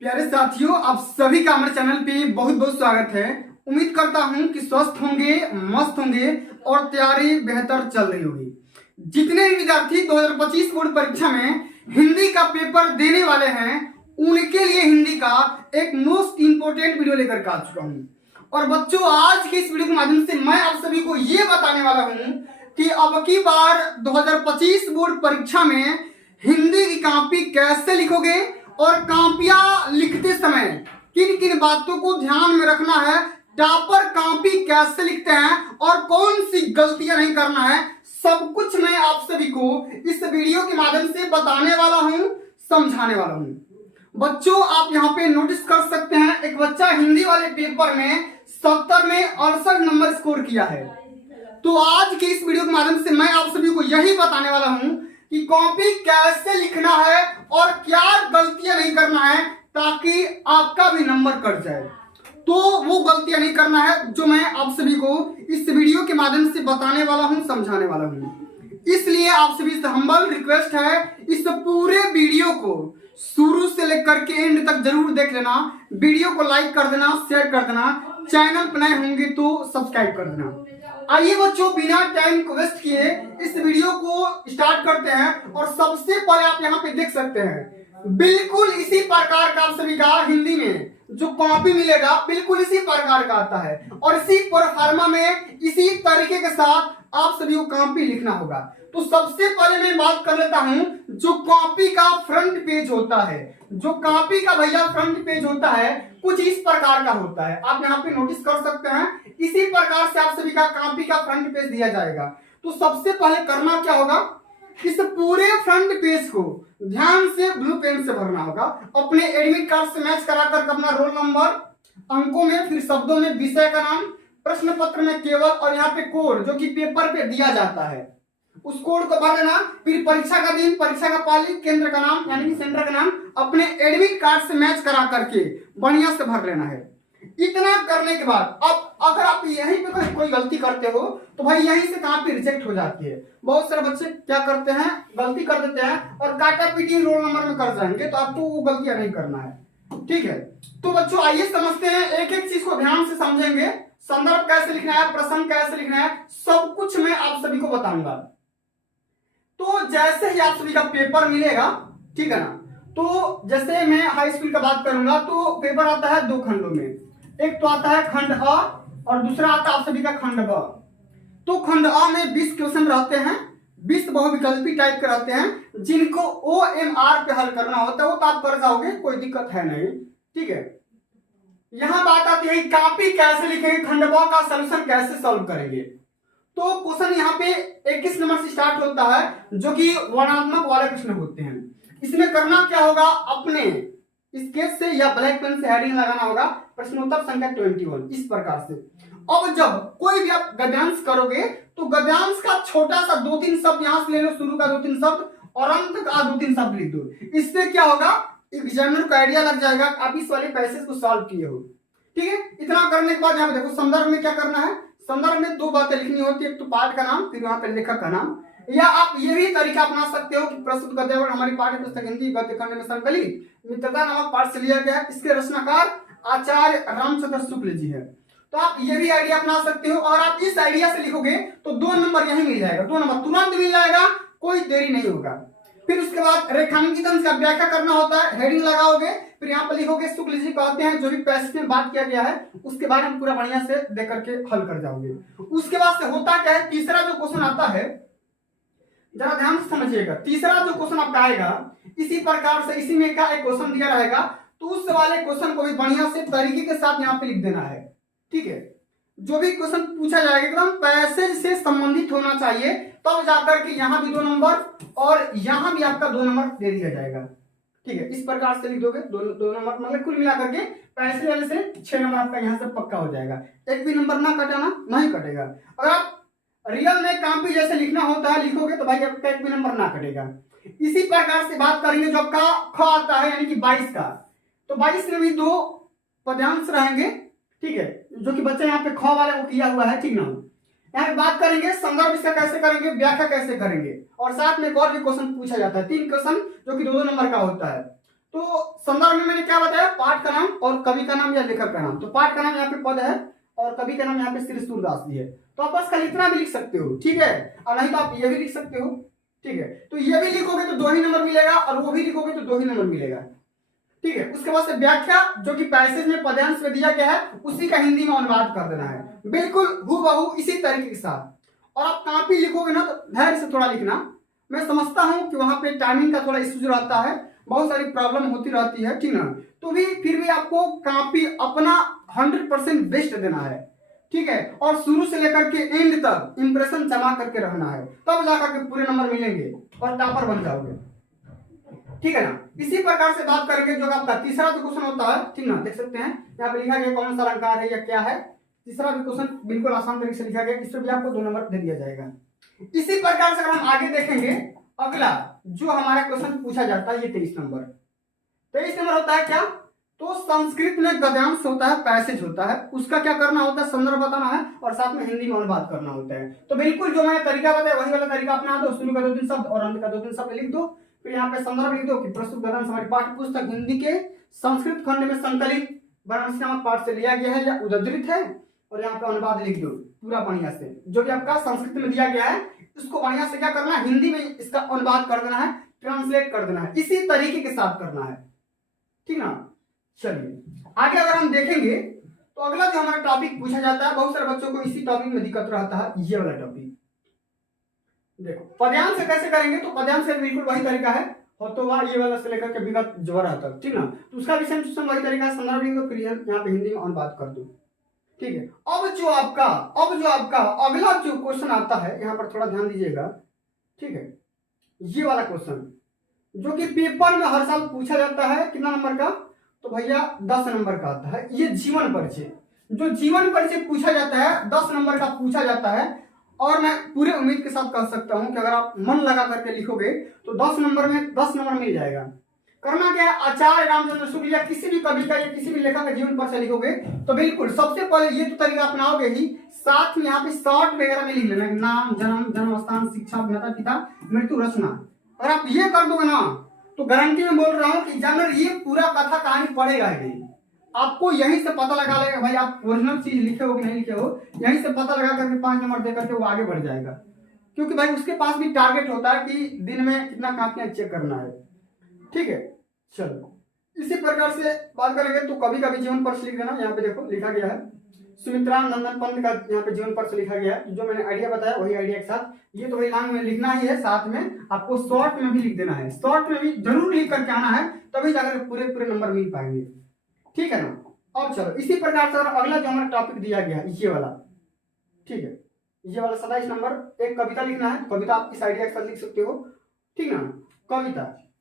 प्यारे साथियों, आप सभी का हमारे चैनल पे बहुत बहुत स्वागत है। उम्मीद करता हूं कि स्वस्थ होंगे, मस्त होंगे और तैयारी बेहतर चल रही होगी। जितने भी विद्यार्थी 2025 बोर्ड परीक्षा में हिंदी का पेपर देने वाले हैं, उनके लिए हिंदी का एक मोस्ट इंपोर्टेंट वीडियो लेकर के आ चुका हूं। और बच्चों, आज के इस वीडियो के माध्यम से मैं आप सभी को ये बताने वाला हूं कि अब की बार 2025 बोर्ड परीक्षा में हिंदी की कॉपी कैसे लिखोगे और कॉपियां लिखते समय किन किन बातों को ध्यान में रखना है, टॉपर कॉपी कैसे लिखते हैं और कौन सी गलतियां नहीं करना है, सब कुछ मैं आप सभी को इस वीडियो के माध्यम से बताने वाला हूं, समझाने वाला हूं। बच्चों, आप यहाँ पे नोटिस कर सकते हैं, एक बच्चा हिंदी वाले पेपर में 70 में 68 नंबर स्कोर किया है। तो आज के इस वीडियो के माध्यम से मैं आप सभी को यही बताने वाला हूं कि कॉपी कैसे लिखना है और क्या गलतियां नहीं करना है ताकि आपका भी नंबर कट जाए। तो वो गलतियां नहीं करना है जो मैं आप सभी को इस वीडियो के माध्यम से बताने वाला हूं, समझाने वाला हूं। इसलिए आप सभी से हम्बल रिक्वेस्ट है, इस पूरे वीडियो को शुरू से लेकर के एंड तक जरूर देख लेना। वीडियो को लाइक कर देना, शेयर कर देना, चैनल पर नए होंगे तो सब्सक्राइब कर देना। आइए बच्चों, बिना टाइम को वेस्ट किए इस वीडियो को स्टार्ट करते हैं। और सबसे पहले आप यहाँ पे देख सकते हैं, बिल्कुल इसी प्रकार का आप सभी का हिंदी में जो कॉपी मिलेगा बिल्कुल इसी प्रकार का आता है और इसी प्रोफार्मा में इसी तरीके के साथ आप सभी को कॉपी लिखना होगा। तो सबसे पहले मैं बात कर लेता हूं, जो कॉपी का फ्रंट पेज होता है, जो कॉपी का भैया फ्रंट पेज होता है कुछ इस प्रकार का होता है। आप यहाँ पे नोटिस कर सकते हैं, इसी प्रकार से आप सभी का कॉपी का फ्रंट पेज दिया जाएगा। तो सबसे पहले करना क्या होगा, इस पूरे फ्रंट पेज को ध्यान से ब्लू पेन से भरना होगा। अपने एडमिट कार्ड से मैच कराकर अपना रोल नंबर, अंकों में, फिर शब्दों में विषय का नाम, प्रश्न पत्र में केवल और यहाँ पे कोड जो कि पेपर पे दिया जाता है उस कोड को भर देना। फिर परीक्षा का दिन, परीक्षा का पाली, केंद्र का नाम यानी कि सेंटर का नाम अपने एडमिट कार्ड से मैच करा करके बढ़िया से भर लेना है। इतना करने के बाद अब अगर आप यहीं पे कोई गलती करते हो तो भाई यहीं से कॉपी रिजेक्ट हो जाती है। बहुत सारे बच्चे क्या करते हैं, गलती कर देते हैं और काटा पीटी रोल नंबर में कर जाएंगे, तो आपको वो गलतियां नहीं करना है, ठीक है। तो बच्चों आइए समझते हैं, एक एक चीज को ध्यान से समझेंगे। संदर्भ कैसे लिखना है, प्रसंग कैसे लिखना है, सब कुछ मैं आप सभी को बताऊंगा। तो जैसे ही आप सभी का पेपर मिलेगा, ठीक है ना, तो जैसे मैं हाई स्कूल का बात करूंगा तो पेपर आता है दो खंडों में। एक तो आता है खंड अ और दूसरा आता है आप सभी का खंड ब। तो खंड अ में 20 क्वेश्चन रहते हैं, 20 बहुविकल्पी टाइप के रहते हैं, जिनको OMR पे हल करना होता है। वो तो आप कर जाओगे, कोई दिक्कत है नहीं, ठीक है। यहां बात आती है कॉपी कैसे लिखेंगे, खंड ब का सोल्यूशन कैसे सॉल्व करेंगे। तो क्वेश्चन यहाँ पे 21 नंबर से स्टार्ट होता है, जो कि वर्णात्मक वाले प्रश्न होते हैं। इसमें करना क्या होगा, अपने स्केच से या ब्लैक पेन से हेडिंग लगाना होगा, प्रश्नोत्तर संख्या 21 इस प्रकार से। अब जब कोई भी आप गद्यांश करोगे तो गद्यांश का छोटा सा 2-3 शब्द यहां से ले लो, शुरू का 2-3 शब्द और अंत का 2-3 शब्द लिख दो। इससे क्या होगा, एग्जामिनर को आइडिया लग जाएगा आप इस वाले पैसेज को सॉल्व किए हो, ठीक है। इतना करने के बाद यहाँ पे देखो, संदर्भ में क्या करना है, संदर्भ में 2 बातें लिखनी होती है, एक तो पाठ का नाम, फिर वहां पे लेखक का नाम। या आप ये भी तरीका अपना सकते हो कि प्रस्तुत गद्य हमारी पाठ्य पुस्तक हिंदी गद्य खंड में संकलित मित्रता नामक पाठ से लिया गया है। इसके रचनाकार आचार्य रामचंद्र शुक्ल जी है। तो आप ये भी आइडिया अपना सकते हो और आप इस आइडिया से लिखोगे तो 2 नंबर यहीं मिल जाएगा, 2 नंबर तुरंत मिल जाएगा, कोई देरी नहीं होगा। फिर उसके बाद रेखांकितन का व्याख्या करना होता है, हेडिंग लगाओगे, फिर यहाँ पर लिखोगे शुक्ल जी कहते हैं, जो भी पैसेज में बात किया गया है उसके बारे में पूरा बढ़िया से देख करके हल कर जाओगे। उसके बाद से होता क्या है, तीसरा जो क्वेश्चन आता है, जरा ध्यान से समझिएगा, तीसरा जो क्वेश्चन आपका आएगा इसी प्रकार से, इसी में का एक क्वेश्चन दिया रहेगा, तो उस वाले क्वेश्चन को भी बढ़िया से तरीके के साथ यहाँ पे लिख देना है, ठीक है। जो भी क्वेश्चन पूछा जाएगा एकदम पैसेज से संबंधित होना चाहिए, तब जाकर के यहाँ भी 2 नंबर और यहाँ भी आपका 2 नंबर दे दिया जाएगा, ठीक है। इस प्रकार से लिख दोगे 2 नंबर, मतलब कुल मिलाकर के पैसेज वाले से 6 नंबर आपका यहाँ से पक्का हो जाएगा। एक भी नंबर ना कटाना, नहीं कटेगा। अगर आप रियल में कॉपी जैसे लिखना होता है लिखोगे तो भाई आपका एक भी नंबर ना कटेगा। इसी प्रकार से बात करेंगे जो आपका ख आता है यानी कि 22 का, तो 22 में भी 2 पद्यांश रहेंगे, ठीक है, जो कि बच्चे यहाँ पे ख वाले को किया हुआ है, ठीक ना। यहाँ पे बात करेंगे संदर्भ इसका कैसे करेंगे, व्याख्या कैसे करेंगे, और साथ में एक और भी क्वेश्चन पूछा जाता है, 3 क्वेश्चन जो कि 2-2 नंबर का होता है। तो संदर्भ में मैंने क्या बताया, पाठ का नाम और कवि का नाम या लेखक का नाम। तो पाठ का नाम यहाँ पे पद है और कवि का नाम यहाँ पे श्री सूरदास जी है। तो आप बस खाली इतना भी लिख सकते हो, ठीक है, और नहीं तो आप ये भी लिख सकते हो, ठीक है। तो ये भी लिखोगे तो 2 ही नंबर मिलेगा और वो भी लिखोगे तो 2 ही नंबर मिलेगा, ठीक है। उसके बाद से व्याख्या, जो कि पैसेज में पद्यांश में दिया गया है उसी का हिंदी में अनुवाद कर देना है, बिल्कुल हूबहू इसी तरीके के साथ। और आप कॉपी लिखोगे ना तो धैर्य से थोड़ा लिखना। मैं समझता हूं कि वहां पे टाइमिंग का थोड़ा इश्यू रहता है, बहुत सारी प्रॉब्लम होती रहती है, ठीक ना। तो भी फिर भी आपको कॉपी अपना 100% बेस्ट देना है, ठीक है। और शुरू से लेकर के एंड तक इंप्रेशन जमा करके रहना है, तब जाकर के पूरे नंबर मिलेंगे और टॉपर बन जाओगे, ठीक है ना। इसी प्रकार से बात करेंगे जो आपका तीसरा जो क्वेश्चन होता है, ठीक ना, देख सकते हैं यहाँ पे लिखा गया कौन सा अलंकार है या क्या है। तीसरा भी क्वेश्चन बिल्कुल आसान तरीके से लिखा गया, इसमें भी आपको 2 नंबर दे दिया जाएगा। इसी प्रकार से अगर हम आगे देखेंगे, अगला जो हमारा क्वेश्चन पूछा जाता है ये 23 नंबर। 23 नंबर होता है क्या, तो संस्कृत में गद्यांश होता है, पैसेज होता है, उसका क्या करना होता है, संदर्भ बताना है और साथ में हिंदी में अनुवाद करना होता है। तो बिल्कुल जो मैंने तरीका बताया वही वाला तरीका अपना दो, शुरू का 2-3 शब्द और अंत का 2-3 शब्द लिख दो, फिर यहाँ पे संदर्भ लिख दो कि प्रस्तुत गद्यांश हमारी पाठ्य पुस्तक हिंदी के संस्कृत खंड में संकलित वाराणसी नामक पाठ से लिया गया है या उद्धृत है, और यहाँ पे अनुवाद लिख दो पूरा बढ़िया से। जो भी आपका संस्कृत में दिया गया है उसको बढ़िया से क्या करना है, हिंदी में इसका अनुवाद कर देना है, ट्रांसलेट कर देना है, इसी तरीके के साथ करना है, ठीक ना। चलिए आगे अगर हम देखेंगे तो अगला जो हमारा टॉपिक पूछा जाता है, बहुत सारे बच्चों को इसी टॉपिक में दिक्कत रहता है, ये वाला टॉपिक देखो। पद्यांश से कैसे करेंगे, तो पद्यांश से बिल्कुल वही तरीका है, होतोवा ये वाला से लेकर के विगत ज्वर तक, ठीक ना। तो उसका भी सेम वही तरीका है, संदर्भ लिख दो, फिर यहाँ पे हिंदी में अनुवाद कर दो, ठीक है। अब जो आपका अगला जो क्वेश्चन आता है, यहाँ पर थोड़ा ध्यान दीजिएगा, ठीक है। ये वाला क्वेश्चन जो कि पेपर में हर साल पूछा जाता है, कितना नंबर का, तो भैया 10 नंबर का आता है। ये जीवन परिचय, जो जीवन परिचय पूछा जाता है 10 नंबर का पूछा जाता है। और मैं पूरे उम्मीद के साथ कह सकता हूं कि अगर आप मन लगा करके लिखोगे तो 10 नंबर में 10 नंबर मिल जाएगा। करना क्या है, आचार्य रामचंद्र शुक्ल या किसी भी कवि का या किसी भी लेखक का जीवन परिचय लिखोगे तो बिल्कुल सबसे पहले ये तो तरीका अपनाओगे ही, साथ में यहाँ पे शॉर्ट वगैरह में लिख लेना, नाम, जन्म स्थान, शिक्षा, माता पिता, मृत्यु, रचना। अगर आप ये कर दोगे ना तो गारंटी में बोल रहा हूँ कि एग्जामिनर ये पूरा कथा कहानी पढ़ेगा ही नहीं, आपको यहीं से पता लगा लेगा भाई आप ओरिजिनल चीज लिखे हो कि नहीं लिखे हो, यहीं से पता लगा करके 5 नंबर दे करके वो आगे बढ़ जाएगा। क्योंकि भाई उसके पास भी टारगेट होता है कि दिन में कितना कापियां चेक करना है, ठीक है। चलो इसी प्रकार से बात करेंगे तो कभी कभी जीवन परिचय लिख देना, यहाँ पे देखो लिखा गया है सुमित्रा नंदन पंत का यहाँ पे जीवन परिचय लिखा गया है। जो मैंने आइडिया बताया वही आइडिया के साथ ये तो वही लाइन में लिखना ही है, साथ में आपको शॉर्ट में भी लिख देना है, शॉर्ट में भी जरूर लिख करके आना है, तभी जाकर पूरे नंबर मिल पाएंगे, ठीक है ना। अब चलो इसी प्रकार से अगला जो हमारा टॉपिक दिया गया है ये वाला, ठीक है, ये वाला 27 नंबर एक कविता लिखना है। कविता आप इस आइडिया के साथ लिख सकते हो, ठीक ना।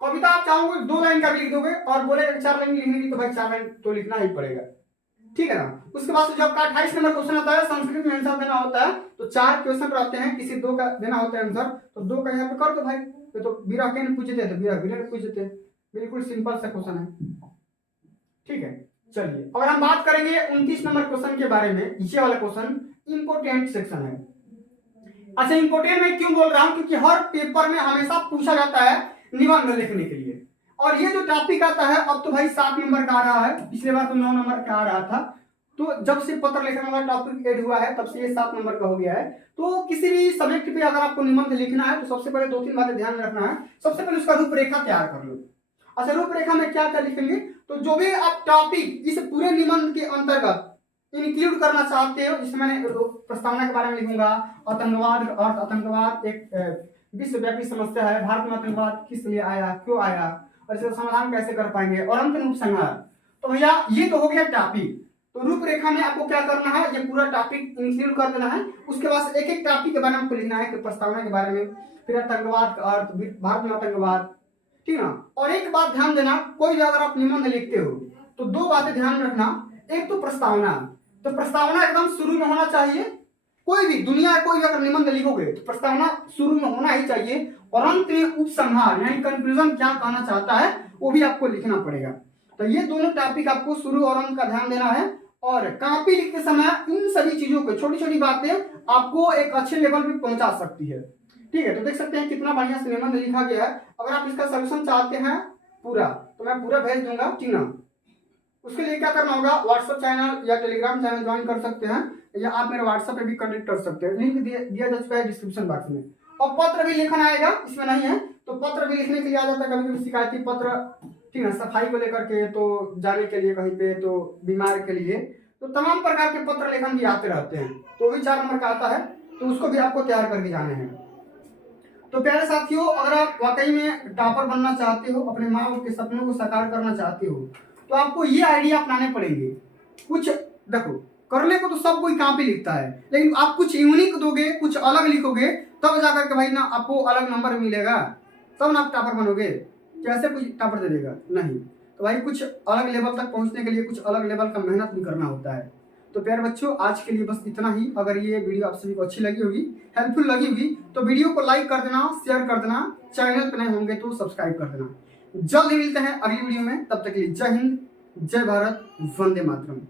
कविता आप चाहोगे 2 लाइन का भी लिख दोगे और बोले 4 लाइन लिखने की तो भाई 4 लाइन तो लिखना ही पड़ेगा, ठीक है ना। उसके बाद जब का 28 नंबर क्वेश्चन आता है, संस्कृत में आंसर देना होता है, तो 4 क्वेश्चन रहते हैं, किसी 2 का देना होता है आंसर, तो 2 का यहाँ पे कर दो भाई। तो बीरा के पूछे थे तो बीरा विनर पूछे थे, बिल्कुल सिंपल सा क्वेश्चन है, ठीक है। चलिए अगर हम बात करेंगे 29 नंबर क्वेश्चन के बारे में, ये वाला क्वेश्चन इंपोर्टेंट सेक्शन है। अच्छा इंपोर्टेंट में क्यों बोल रहा हूं, क्योंकि हर पेपर में हमेशा पूछा जाता है निबंध लिखने के लिए, और ये जो टॉपिक आता है अब तो भाई 7 नंबर का आ रहा है, पिछले बार तो 9 नंबर का आ रहा था, तो जब से पत्र लेखन वाला टॉपिक ऐड हुआ है तब से ये 7 नंबर का हो गया है। तो किसी भी सब्जेक्ट पे अगर आपको निबंध लिखना है तो सबसे पहले 2-3 बातें ध्यान में रखना है। सबसे पहले उसका रूपरेखा तैयार कर लो। अच्छा रूपरेखा में क्या क्या लिखेंगे, तो जो भी आप टॉपिक इस पूरे निबंध के अंतर्गत इंक्लूड करना चाहते हो, जिसमें मैंने प्रस्तावना के बारे में लिखूंगा, आतंकवाद और आतंकवाद एक विश्वव्यापी समस्या है, भारत में आतंकवाद किस लिए आया, क्यों आया और इसका समाधान कैसे कर पाएंगे, और अंतिम उपसंहार। तो भैया ये तो हो गया टॉपिक। तो रूपरेखा में आपको क्या करना है, ये पूरा टॉपिक इंक्लूड कर देना है। उसके बाद एक एक टॉपिक के बारे में आपको लिखना है, प्रस्तावना के बारे में, फिर आतंकवाद का अर्थ, भारत में आतंकवाद, ठीक ना। और एक बात ध्यान देना, कोई भी अगर आप निबंध लिखते हो तो 2 बातें ध्यान में रखना। एक तो प्रस्तावना, तो प्रस्तावना एकदम शुरू में होना चाहिए। कोई भी दुनिया कोई भी अगर निबंध लिखोगे तो प्रस्तावना शुरू में होना ही चाहिए, और अंत में उपसंहार यानी कंक्लूजन क्या कहना चाहता है वो भी आपको लिखना पड़ेगा। तो ये दोनों टॉपिक आपको शुरू और अंत का ध्यान देना है, और कॉपी लिखते समय इन सभी चीजों को छोटी छोटी बातें आपको एक अच्छे लेवल पे पहुंचा सकती है, ठीक है। तो देख सकते हैं कितना बढ़िया से निबंध लिखा गया है। अगर आप इसका सोल्यूशन चाहते हैं पूरा तो मैं पूरा भेज दूंगा, ठीक ना। उसके लिए क्या करना होगा, व्हाट्सएप चैनल या टेलीग्राम चैनल ज्वाइन कर सकते हैं, या आप मेरे व्हाट्सएप पे भी कनेक्ट कर सकते हैं, लिंक दिया जा चुका है डिस्क्रिप्शन बॉक्स में। और पत्र भी लिखना आएगा, इसमें नहीं है तो पत्र भी लिखने के लिए आ जाता है, कभी भी शिकायती पत्र, ठीक है, सफाई को लेकर के, तो जाने के लिए कहीं पे, तो बीमार के लिए, तो तमाम प्रकार के पत्र लेखन भी आते रहते हैं, तो भी 4 नंबर का आता है, तो उसको भी आपको तैयार करके जाने हैं। तो प्यारे साथियों, अगर आप वाकई में टॉपर बनना चाहते हो, अपने माँ बाप के सपनों को साकार करना चाहते हो, तो आपको ये आइडिया अपनाने पड़ेंगे। कुछ देखो, करने को तो सब कोई कॉपी लिखता है, लेकिन आप कुछ यूनिक दोगे, कुछ अलग लिखोगे, तब जाकर के भाई ना आपको अलग नंबर मिलेगा, तब ना आप टॉपर बनोगे। कैसे कोई टॉपर दे देगा? नहीं। तो भाई कुछ अलग लेवल तक पहुंचने के लिए कुछ अलग लेवल का मेहनत भी करना होता है। तो प्यारे बच्चों, आज के लिए बस इतना ही। अगर ये वीडियो आप सभी को अच्छी लगी होगी, हेल्पफुल लगी होगी, तो वीडियो को लाइक कर देना, शेयर कर देना, चैनल पर नए होंगे तो सब्सक्राइब कर देना। जल्द ही मिलते हैं अगली वीडियो में, तब तक के लिए जय हिंद, जय भारत, वंदे मातरम।